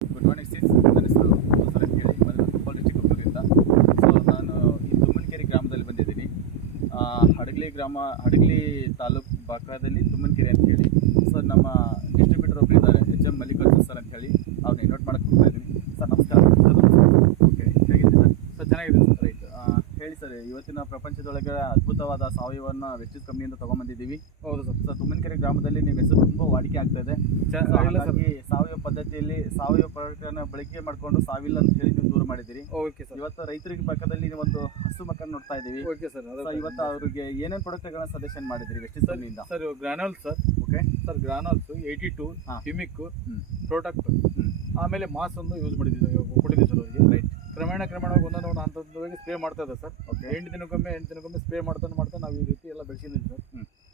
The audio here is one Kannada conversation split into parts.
Good morning seize. ನನ್ನ ಹೆಸರು ಮುತ್ತುಸರ್ ಅಂತ ಹೇಳಿ ಕೊಪ್ಪಳ ಡಿಸ್ಟಿಕ್ ಒಬ್ಬರಿಂದ. ಸೊ ನಾನು ಈ ತುಮ್ಮನಕೆರೆ ಗ್ರಾಮದಲ್ಲಿ ಬಂದಿದ್ದೀನಿ. ಹಡಗಲಿ ತಾಲೂಕು ಬಾಕ್ರಾದಲ್ಲಿ ತುಮ್ಮನಕೆರೆ ಅಂತ ಹೇಳಿ. ಸೊ ನಮ್ಮ ಡಿಸ್ಟ್ರಿಬ್ಯೂಟರ್ ಒಬ್ಬರು ಇದ್ದಾರೆ, ಎಚ್ ಎಂ ಮಲ್ಲಿಕಾರ್ಜುನ್ ಸರ್ ಅಂತ ಹೇಳಿ. ಅವ್ರನ್ನ ಇನ್ವೈಟ್ ಮಾಡಕ್ಕೆ ಹೋಗ್ತಾ ಇದ್ದೀನಿ. ಸರ್ ನಮಸ್ಕಾರ. ಓಕೆ, ಹೇಗಿದೆ ಸರ್? ಸರ್ ಚೆನ್ನಾಗಿದೆ ಸರ್. ರೈಟ್, ಹೇಳಿ ಸರ್. ಇವತ್ತಿನ ಪ್ರಪಂಚದೊಳಗೆ ಅದ್ಭುತವಾದ ಸಾವಯವನ್ನ ವೆಸ್ಟೀಸ್ ಕಂಪ್ನಿಯಿಂದ ತೊಗೊಂಬಂದಿದ್ದೀವಿ. ಹೌದು ಸರ್. ಸರ್ ತುಮ್ಮನಕೆರೆ ಗ್ರಾಮದಲ್ಲಿ ನಿಮ್ಮ ಹೆಸರು ತುಂಬ ವಾಡಿಕೆ ಆಗ್ತಾ ಇದೆ. ಹಾಗಾಗಿ ಸಾವಯವ ಪದ್ಧತಿಯಲ್ಲಿ ಸಾವಯವ ಪ್ರಾಡಕ್ಟನ್ನು ಬಳಕೆ ಮಾಡಿಕೊಂಡು ಸಾವಿಲ್ಲ ಅಂತ ಹೇಳಿ ನೀವು ದೂರ ಮಾಡಿದ್ದೀರಿ. Okay sir. ಇವತ್ತು ರೈತರಿಗೆ ಪಕ್ಕದಲ್ಲಿ ನೀವು ಒಂದು ಹಸು ಮಕ್ಕಳನ್ನ ನೋಡ್ತಾ ಇದ್ದೀವಿ. Okay sir. ಇವತ್ತು ಅವ್ರಿಗೆ ಏನೇನು ಪ್ರಾಡಕ್ಟ್ಗಳನ್ನ ಸಜೆಷನ್ ಮಾಡಿದ್ರಿ ವೆಸ್ಟೀಸ್ ಕಂಪ್ನಿಯಿಂದ? Sir granules sir. Okay sir, granules 82 humic product, ಆಮೇಲೆ ಮಾಸ್ ಒಂದು ಯೂಸ್ ಕೊಟ್ಟಿದ್ದೀವಿ ಸರ್ ಅವರಿಗೆ. ರೈಟ್. ಕ್ರಮೇಣವಾಗಿ ಒಂದೊಂದು ಹಂತವಾಗಿ ಸ್ಪ್ರೇ ಮಾಡ್ತಾ ಇದೆ ಸರ್. ಓಕೆ. 8 ದಿನಕ್ಕೊಮ್ಮೆ ಸ್ಪ್ರೇ ಮಾಡ್ತಾ ನಾವು ಈ ರೀತಿ ಎಲ್ಲ ಬೆಳೆಸಿದ್ದೀವಿ ಸರ್.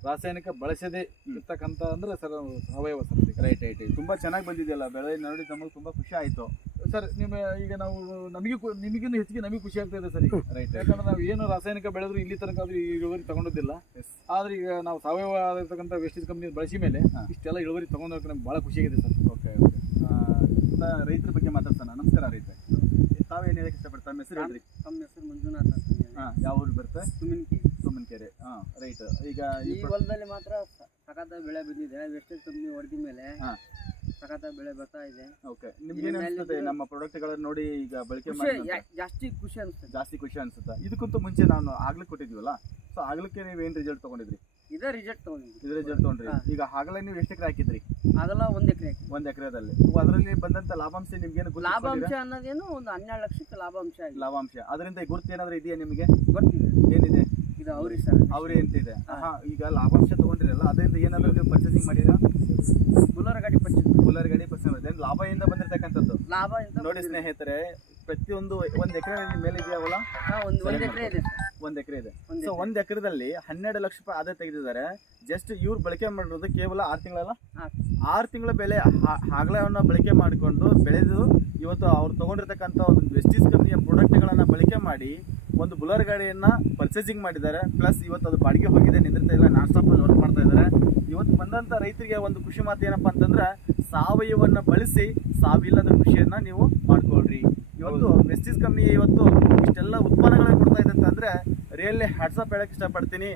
ರಾಸಾಯನಿಕ ಬಳಸದೇ ಇರ್ತಕ್ಕಂಥ ಅಂದ್ರೆ ಸರ್ ಸಾವಯವ ಸರ್. ರೈಟ್. ತುಂಬಾ ಚೆನ್ನಾಗಿ ಬಂದಿದೆಯಲ್ಲ ಬೆಳೆ ನೋಡಿ, ನಮಗೆ ತುಂಬಾ ಖುಷಿ ಆಯ್ತು ಸರ್. ಈಗ ನಾವು ನಿಮಗಿನ್ನೂ ಹೆಚ್ಚಿಗೆ ನಮಗೆ ಖುಷಿ ಆಗ್ತಾ ಇದೆ ಸರ್ ಈಗ. ರೈಟ್. ಯಾಕಂದ್ರೆ ನಾವು ಏನು ರಾಸಾಯನಿಕ ಬೆಳೆದ್ರು ಇಲ್ಲಿ ತನಕ ಅದು ಇಳುವರಿ ತಗೊಂಡಿದ್ದಿಲ್ಲ. ಆದ್ರೆ ಈಗ ನಾವು ಸಾವಯವ ಆಗಿರ್ತಕ್ಕಂಥ ವೆಸ್ಟೀಸ್ ಕಂಪ್ನಿ ಬಳಸಿ ಮೇಲೆ ಇಷ್ಟೆಲ್ಲ ಇಳುವರಿ ತಗೊಂಡೋಗಕ್ಕೆ ನಮ್ಗೆ ಭಾಳ ಖುಷಿಯಾಗಿದೆ ಸರ್. ಓಕೆ. ರೈತರ ಬಗ್ಗೆ ಮಾತಾಡ್ತಾನ. ನಮಸ್ಕಾರ ರೈತ. ತಾವೇನು ಹೇಳಕ್ಕೆ ಇಷ್ಟಪಡ್ತಾ? ನಮ್ಮ ಹೆಸರು ಹೇಳ್ರಿ. ನಮ್ಮ ಹೆಸರು ಮಂಜುನಾಥ್ ಅಂತ. ಯಾವ ಊರು ಬರುತ್ತೆ? ತುಮ್ಮನಕೆರೆ. ರೈಟ್. ಈಗ ಈ ಹೊಲದಲ್ಲಿ ಮಾತ್ರ ಸಖತ್ ಬೆಳೆ ಬಂದಿದೆ. ವೆಸ್ಟೀಸ್ ಕಂಪ್ನಿ ಹೊಡೆದ ಮೇಲೆ ಸಖತ್ ಬೆಳೆ ಬರ್ತಾ ಇದೆ. ಓಕೆ. ನಿಮ್ಗೆ ಏನು ಅನಿಸುತ್ತೆ ನಮ್ಮ ಪ್ರಾಡಕ್ಟ್ಗಳನ್ನು ನೋಡಿ ಈಗ ಬಳಕೆ ಜಾಸ್ತಿ ಖುಷಿ ಅನಿಸುತ್ತೆ? ಜಾಸ್ತಿ ಖುಷಿ ಅನ್ಸುತ್ತಾ? ಇದಕ್ಕಿಂತ ಮುಂಚೆ ನಾವು ಆಗ್ಲಿಕ್ಕೆ ಕೊಟ್ಟಿದ್ವಲ್ಲ, ಸೊ ಆಗ್ಲಿಕ್ಕೆ ನೀವು ಏನು ರಿಸಲ್ಟ್ ತಗೊಂಡಿದ್ರಿ? ಇದೇ ರಿಸಲ್ಟ್ ತಗೊಂಡಿದ್ವಿ. ಇದೇ ರಿಸಲ್ಟ್ ತಗೊಂಡ್ರಿ. ಈಗ ಆಗಲೇ ನೀವು ಎಷ್ಟು ಎಕರೆ ಹಾಕಿದ್ರಿ? ಆಗಲ್ಲ 1 ಎಕರೆ. 1 ಎಕರೆದಲ್ಲಿ ಅದರಲ್ಲಿ ಬಂದಂತ ಲಾಭಾಂಶ ನಿಮ್ಗೇನು ಲಾಭಾಂಶ ಅನ್ನೋದೇನು ಒಂದು 12 ಲಕ್ಷಕ್ಕೆ ಲಾಭಾಂಶ ಆಗಿದೆ. ಲಾಭಾಂಶ ಅದರಿಂದ ಗುರುತು ಏನಾದ್ರು ಇದೆಯಾ ನಿಮಗೆ? ಗೊತ್ತಿದೆ. ಏನಿದೆ? ಇದು ಅವ್ರಿ ಸರ್. ಅವ್ರಿ ಅಂತಿದೆ. ಈಗ ಲಾಭಾಂಶ ತಗೊಂಡಿರಲ್ಲ, ಅದರಿಂದ ಏನಾದ್ರು ನೀವು ಪರ್ಚೇಸಿಂಗ್ ಮಾಡಿದ್ರಾ? ಬುಲರ್ ಗಾಡಿ ಪರ್ಚೇಸ್ ಪರ್ಚೇಸ್ ಲಾಭದಿಂದ ಬಂದಿರತಕ್ಕಂಥದ್ದು. ಲಾಭ ನೋಡಿ ಸ್ನೇಹಿತರೆ, ಪ್ರತಿಯೊಂದು 1 ಎಕರೆ ಮೇಲೆ ಇದೆಯವಲ್ಲ, 1 ಎಕರೆ ಇದೆ. 1 ಎಕರೆ ಇದೆ. ಸೊ 1 ಎಕರೆದಲ್ಲಿ 12 ಲಕ್ಷ ರೂಪಾಯಿ ಆದಾಯ ತೆಗೆದಿದ್ದಾರೆ. ಜಸ್ಟ್ ಇವ್ರು ಬಳಕೆ ಮಾಡಿರೋದು ಕೇವಲ 6 ತಿಂಗಳಲ್ಲ, 6 ತಿಂಗಳ ಬೆಲೆ ಹಾಗಲವನ್ನು ಬಳಕೆ ಮಾಡಿಕೊಂಡು ಬೆಳೆದು ಇವತ್ತು ಅವ್ರು ತಗೊಂಡಿರ್ತಕ್ಕಂಥ ಒಂದು ವೆಸ್ಟೀಸ್ ಕಂಪ್ನಿಯ ಪ್ರಾಡಕ್ಟ್ಗಳನ್ನು ಬಳಕೆ ಮಾಡಿ ಒಂದು ಬುಲರ್ ಗಾಡಿಯನ್ನ ಪರ್ಚೇಸಿಂಗ್ ಮಾಡಿದ್ದಾರೆ. ಪ್ಲಸ್ ಇವತ್ತು ಅದು ಬಾಡಿಗೆ ಹೋಗಿದೆ, ನಿಂದಿರ್ತಾ ಇಲ್ಲ, ನಾನ್ ಸ್ಟಾಪ್ ಅಲ್ಲಿ ವರ್ಕ್ ಮಾಡ್ತಾ ಇದ್ದಾರೆ. ಇವತ್ತು ಬಂದಂತ ರೈತರಿಗೆ ಒಂದು ಖುಷಿ ಮಾತು ಏನಪ್ಪಾ ಅಂತಂದ್ರೆ, ಸಾವಯವನ್ನ ಬಳಸಿ ಸಾವಿಲ್ಲದ ಕೃಷಿಯನ್ನ ನೀವು ಮಾಡ್ಕೊಳ್ರಿ. ಇವತ್ತು ವೆಸ್ಟೀಸ್ ಕಂಪ್ನಿ ಇವತ್ತು ಇಷ್ಟೆಲ್ಲ ಉತ್ಪನ್ನಗಳನ್ನ ಕೊಡ್ತಾ ಇದೆ ಅಂತಂದ್ರೆ ರಿಯಲಿ ಹ್ಯಾಟ್ಸಪ್ ಹೇಳಕ್ ಇಷ್ಟಪಡ್ತೀನಿ.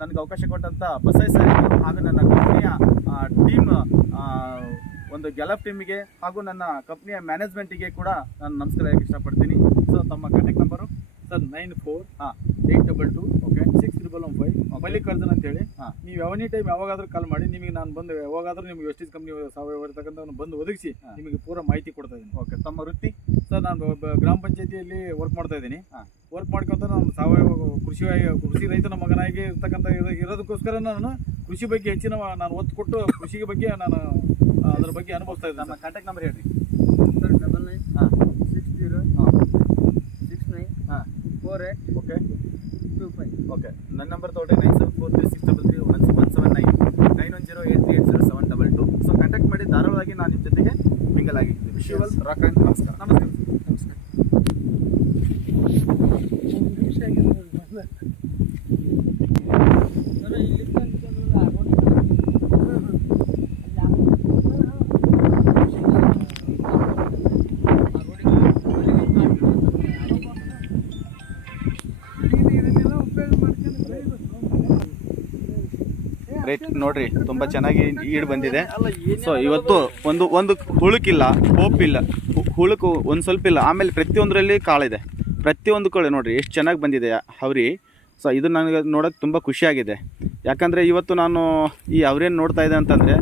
ನನಗೆ ಅವಕಾಶ ಕೊಟ್ಟಂತ ಬಸೈ ಸರ್ ಹಾಗೂ ನನ್ನ ಕಂಪ್ನಿಯ ಟೀಮ್, ಒಂದು ಗೆಲಪ್ ಟೀಮಿಗೆ ಹಾಗೂ ನನ್ನ ಕಂಪ್ನಿಯ ಮ್ಯಾನೇಜ್ಮೆಂಟಿಗೆ ಕೂಡ ನಾನು ನಮಸ್ಕಾರ ಹೇಳಕ್ಕೆ ಇಷ್ಟಪಡ್ತೀನಿ. ಸೊ ತಮ್ಮ contact number sir 9482 okay 6115 Mallikarjun ಅಂತೇಳಿ. ನೀವು ಎನಿ ಟೈಮ್ ಯಾವಾಗಾದ್ರೂ ಕಾಲ್ ಮಾಡಿ, ನಿಮಗೆ ನಾನು ಬಂದು ಯಾವಾಗಾದ್ರೂ ನಿಮ್ಗೆ ವೆಸ್ಟೀಸ್ ಕಂಪ್ನಿ ಸಾವಯವ ಇರ್ತಕ್ಕಂಥ ಬಂದು ಒದಗಿಸಿ ನಿಮಗೆ ಪೂರ ಮಾಹಿತಿ ಕೊಡ್ತಾ ಇದ್ದೀನಿ. ಓಕೆ. ತಮ್ಮ ವೃತ್ತಿ? ಸರ್, ನಾನು ಗ್ರಾಮ ಪಂಚಾಯತಿಯಲ್ಲಿ ವರ್ಕ್ ಮಾಡ್ತಾ ಇದ್ದೀನಿ. ವರ್ಕ್ ಮಾಡ್ಕೊಂತ ನಾನು ಸಾವಯವ ಕೃಷಿ ರೈತನ ಮಗನಾಗಿ ಇರ್ತಕ್ಕಂಥ ಇರೋದಕ್ಕೋಸ್ಕರ ನಾನು ಕೃಷಿ ಬಗ್ಗೆ ಹೆಚ್ಚಿನ ನಾನು ಒತ್ತು ಕೊಟ್ಟು ಕೃಷಿ ಬಗ್ಗೆ ನಾನು ಅದ್ರ ಬಗ್ಗೆ ಅನುಭವಿಸ್ತಾ ಇದ್ದೀನಿ. ನಮ್ಮ ಕಾಂಟ್ಯಾಕ್ಟ್ ನಂಬರ್ ಹೇಳ್ರಿ. Sir 99 60 69 48 okay 25. ಓಕೆ. ನನ್ನ ನಂಬರ್ ತಗೊಳ್ಳಿ 9743633179 9108380722. ಸೊ ಕಾಂಟ್ಯಾಕ್ಟ್ ಮಾಡಿ ಧಾರಾಳವಾಗಿ ನಾನು ನಿಮ್ಮ ಜೊತೆಗೆ ಮಿಂಗಲ್ ಆಗಿರ್ತೀನಿ. ವಿಶುವಲ್ ರಾಕ್ ಅಂಡ್ ನಮಸ್ಕಾರ. ರೈಟ್. ನೋಡ್ರಿ, ತುಂಬ ಚೆನ್ನಾಗಿ ಈಡು ಬಂದಿದೆ. ಸೊ ಇವತ್ತು ಒಂದು ಹುಳುಕಿಲ್ಲ, ಹೋಪಿಲ್ಲ, ಹುಳುಕು ಒಂದು ಸ್ವಲ್ಪ ಇಲ್ಲ. ಆಮೇಲೆ ಪ್ರತಿಯೊಂದರಲ್ಲಿ ಕಾಳಿದೆ, ಪ್ರತಿಯೊಂದು ಕಾಳು ನೋಡ್ರಿ ಎಷ್ಟು ಚೆನ್ನಾಗಿ ಬಂದಿದೆ ಅವ್ರಿ. ಸೊ ಇದು ನನಗೆ ನೋಡೋಕೆ ತುಂಬ ಖುಷಿಯಾಗಿದೆ. ಯಾಕಂದರೆ ಇವತ್ತು ನಾನು ಈ ಅವ್ರೇನು ನೋಡ್ತಾ ಇದೆ ಅಂತಂದರೆ